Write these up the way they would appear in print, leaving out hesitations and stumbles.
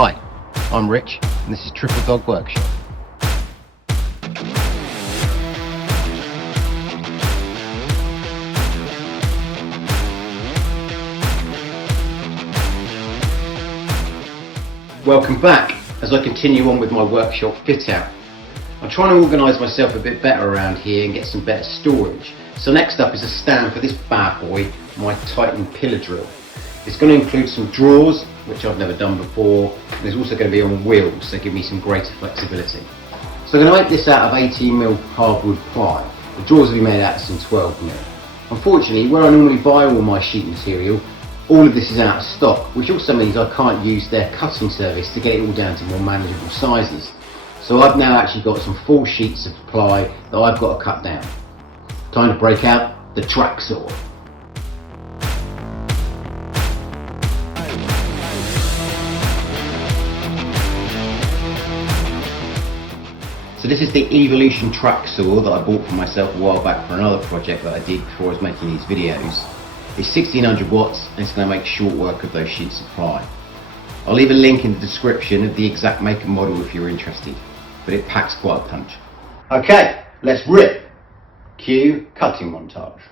Hi, I'm Rich and this is Triple Dog Workshop. Welcome back as I continue on with my workshop fit out. I'm trying to organise myself a bit better around here and get some better storage. So next up is a stand for this bad boy, my Titan pillar drill. It's going to include some drawers, which I've never done before. There's also going to be on wheels, so give me some greater flexibility. So I'm going to make this out of 18mm hardwood ply. The drawers will be made out of some 12mm. Unfortunately, where I normally buy all my sheet material, all of this is out of stock, which also means I can't use their cutting service to get it all down to more manageable sizes. So I've now actually got some full sheets of ply that I've got to cut down. Time to break out the track saw. So this is the Evolution track saw that I bought for myself a while back for another project that I did before I was making these videos. It's 1600 watts and it's going to make short work of those sheets of ply. I'll leave a link in the description of the exact make and model if you're interested, but it packs quite a punch. Okay, let's rip. Cue cutting montage.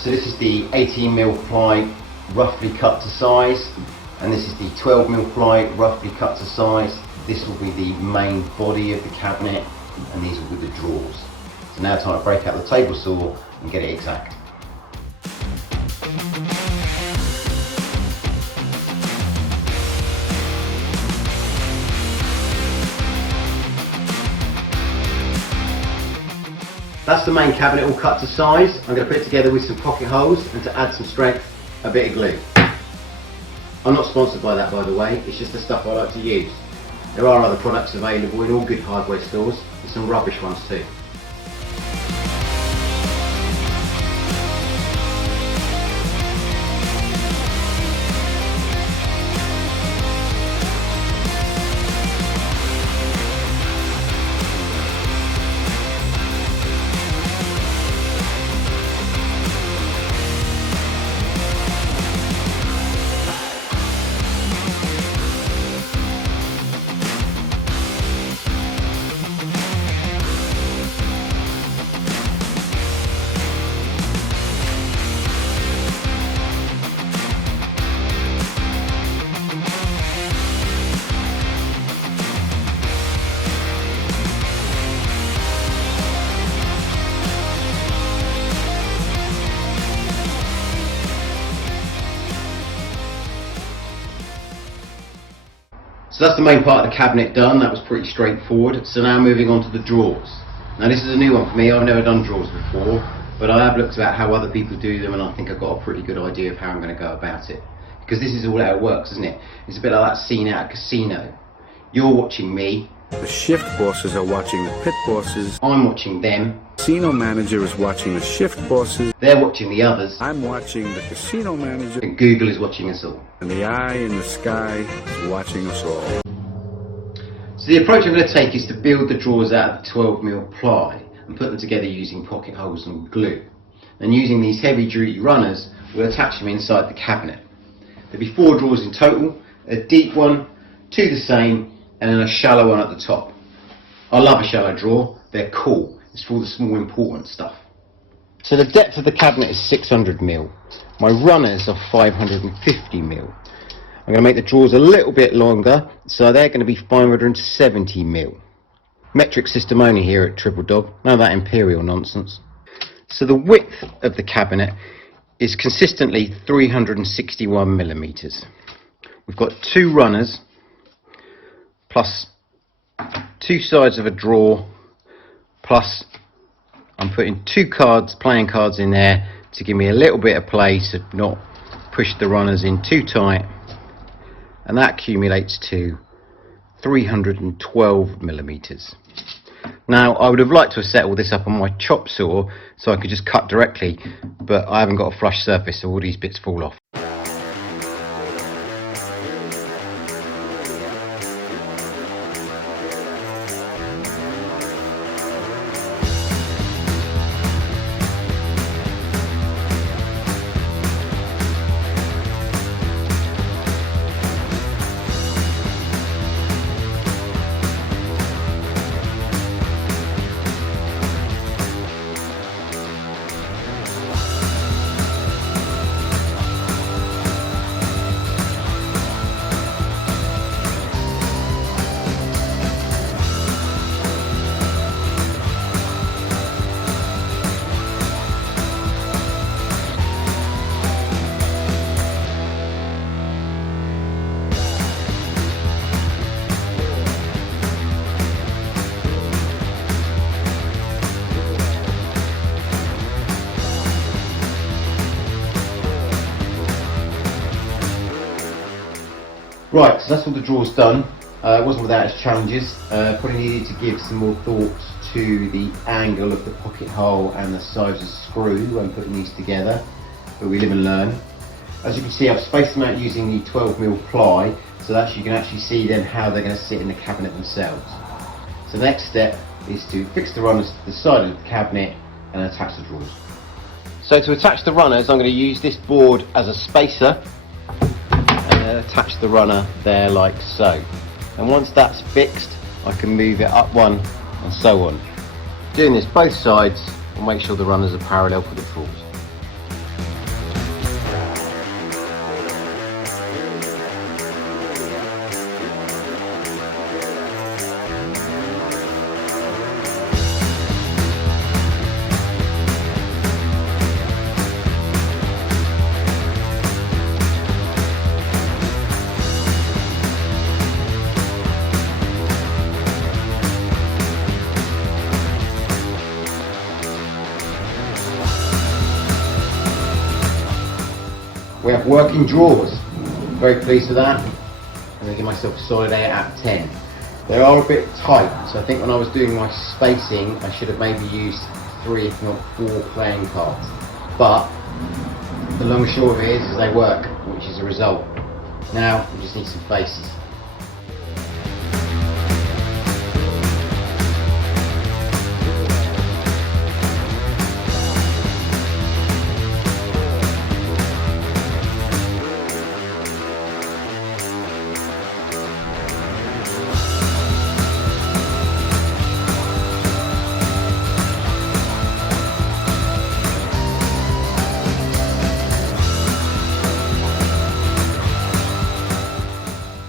So this is the 18mm ply roughly cut to size, and this is the 12mm ply roughly cut to size. This will be the main body of the cabinet and these will be the drawers. So now it's time to break out the table saw and get it exact. That's the main cabinet all cut to size. I'm going to put it together with some pocket holes and to add some strength, a bit of glue. I'm not sponsored by that, by the way, it's just the stuff I like to use. There are other products available in all good hardware stores and some rubbish ones too. So that's the main part of the cabinet done. That was pretty straightforward. So now moving on to the drawers. Now this is a new one for me. I've never done drawers before, but I have looked at how other people do them and I think I've got a pretty good idea of how I'm going to go about it. Because this is all how it works, isn't it? It's a bit like that scene out of Casino. You're watching me. The shift bosses are watching the pit bosses. I'm watching them. Casino manager is watching the shift bosses. They're watching the others. I'm watching the casino manager. And Google is watching us all. And the eye in the sky is watching us all. So the approach I'm going to take is to build the drawers out of the 12mm ply and put them together using pocket holes and glue. And using these heavy duty runners, we'll attach them inside the cabinet. There'll be 4 drawers in total, a deep one, 2 the same, and then a shallow one at the top. I love a shallow drawer, they're cool. It's for all the small important stuff. So the depth of the cabinet is 600mm. My runners are 550mm. I'm going to make the drawers a little bit longer, so they're going to be 570mm. Metric system only here at Triple Dog, none of that imperial nonsense. So the width of the cabinet is consistently 361mm. We've got 2 runners, plus 2 sides of a drawer, plus I'm putting 2 cards, playing cards in there to give me a little bit of place to not push the runners in too tight, and that accumulates to 312mm. Now I would have liked to have set all this up on my chop saw so I could just cut directly, but I haven't got a flush surface so all these bits fall off. Right, so that's all the drawers done. It wasn't without its challenges. Probably needed to give some more thought to the angle of the pocket hole and the size of the screw when putting these together, but we live and learn. As you can see, I've spaced them out using the 12mm ply, so that you can actually see then how they're going to sit in the cabinet themselves. So the next step is to fix the runners to the side of the cabinet and attach the drawers. So to attach the runners, I'm going to use this board as a spacer and attach the runner there like so. And once that's fixed, I can move it up one and so on. Doing this both sides will make sure the runners are parallel for the drawers. We have working drawers. Very pleased with that. I'm going to give myself a solid 8 out of 10. They are a bit tight, so I think when I was doing my spacing I should have maybe used 3 if not 4 playing cards. But the long and short of it is they work, which is a result. Now we just need some faces.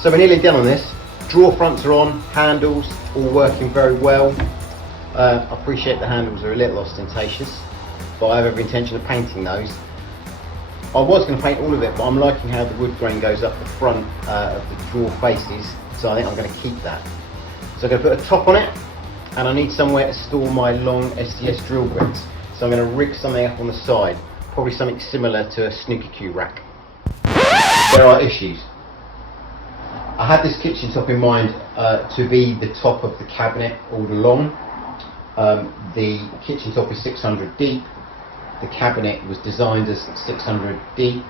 So we're nearly done on this. Drawer fronts are on, handles all working very well. I appreciate the handles are a little ostentatious, but I have every intention of painting those. I was going to paint all of it, but I'm liking how the wood grain goes up the front of the drawer faces, so I think I'm going to keep that. So I'm going to put a top on it, and I need somewhere to store my long SDS drill bits. So I'm going to rig something up on the side, probably something similar to a snooker cue rack. There are issues. I had this kitchen top in mind to be the top of the cabinet all along. The kitchen top is 600 deep. The cabinet was designed as 600 deep.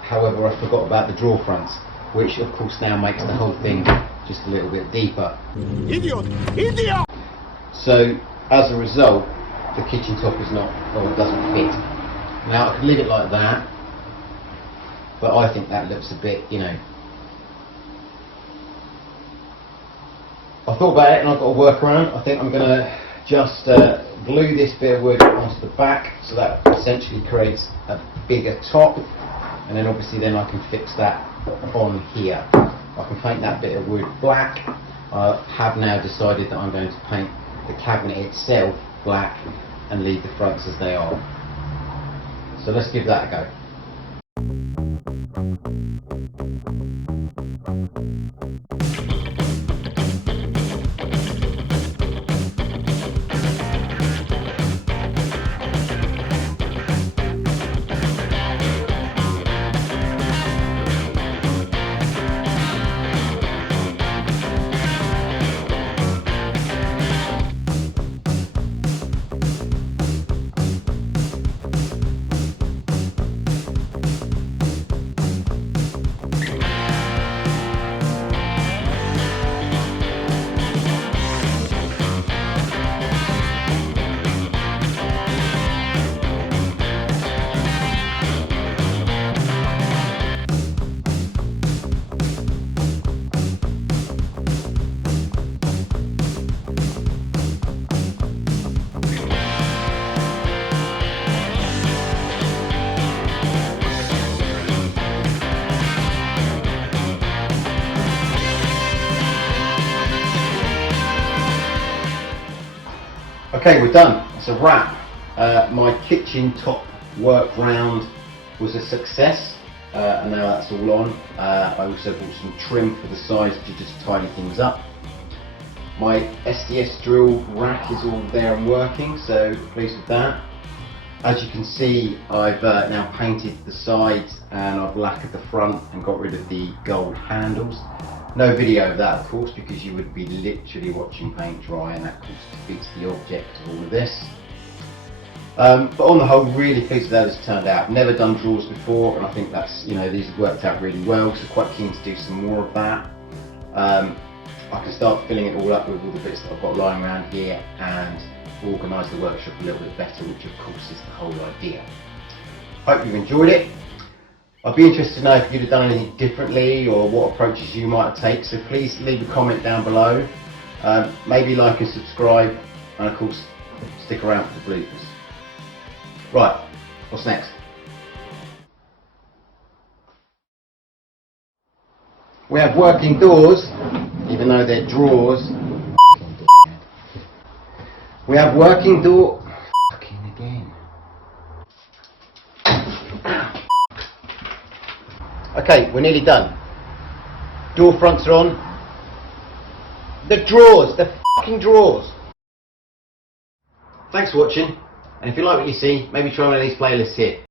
However, I forgot about the drawer fronts, which of course now makes the whole thing just a little bit deeper. Idiot! Idiot! So as a result, the kitchen top is not, well, it doesn't fit. Now I could leave it like that, but I think that looks a bit, you know. I thought about it and I've got a workaround. I think I'm going to just glue this bit of wood onto the back, so that essentially creates a bigger top, and then obviously then I can fix that on here. I can paint that bit of wood black. I have now decided that I'm going to paint the cabinet itself black and leave the fronts as they are. So let's give that a go. Okay, we're done. It's a wrap. My kitchen top work round was a success, and now that's all on. I also bought some trim for the sides to just tidy things up. My SDS drill rack is all there and working, so pleased with that. As you can see, I've now painted the sides and I've lacquered the front and got rid of the gold handles. No video of that, of course, because you would be literally watching paint dry, and that of course defeats the object of all of this. But on the whole, really pleased with how this turned out. Never done drawers before, and I think that's, these have worked out really well, so quite keen to do some more of that. I can start filling it all up with all the bits that I've got lying around here and organise the workshop a little bit better, which of course is the whole idea. Hope you've enjoyed it. I'd be interested to know if you'd have done anything differently or what approaches you might take, so please leave a comment down below. Maybe like and subscribe, and of course stick around for the bloopers. Right, what's next? We have working doors, even though they're drawers. We have working door. Fucking again. Okay, we're nearly done. Door fronts are on. The drawers, the fucking drawers. Thanks for watching, and if you like what you see, maybe try one of these playlists here.